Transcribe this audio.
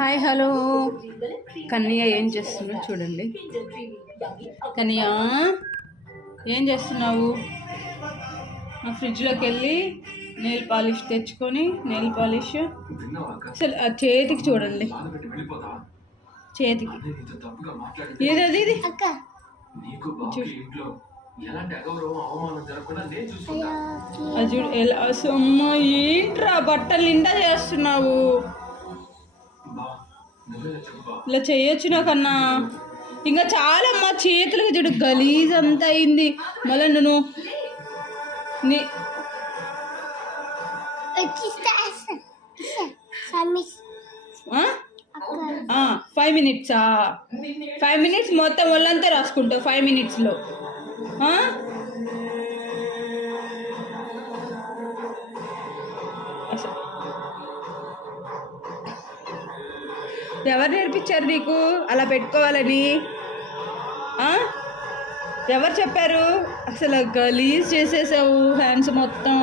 Hi hello Kannayya ఏం చేస్తున్నావు చూడండి. కన్నయ్య ఏం చేస్తున్నావు? మా ఫ్రిడ్జ్లోకి వెళ్ళి నెయిల్ పాలిష్ తెచ్చుకొని నెయిల్ పాలిష్ అసలు ఆ చేతికి చూడండి, చేతికి ఏదది ఇది చూడు ఎలా అమ్మ ఏంట్రా బట్టలు నిండా చేస్తున్నావు. ఇలా చేయొచ్చు నాకన్నా. ఇంకా చాలా అమ్మ చేతులకి చూడు గలీజ్ అంతా అయింది. మళ్ళీ నేను 5 minutes 5 minutes మొత్తం ఒళ్ళంతా రాసుకుంటావు 5 minutesలో. ఎవరు నేర్పించారు నీకు అలా పెట్టుకోవాలని? ఎవరు చెప్పారు? అసలు గలీజ్ చేసేసావు హ్యాండ్స్ మొత్తం.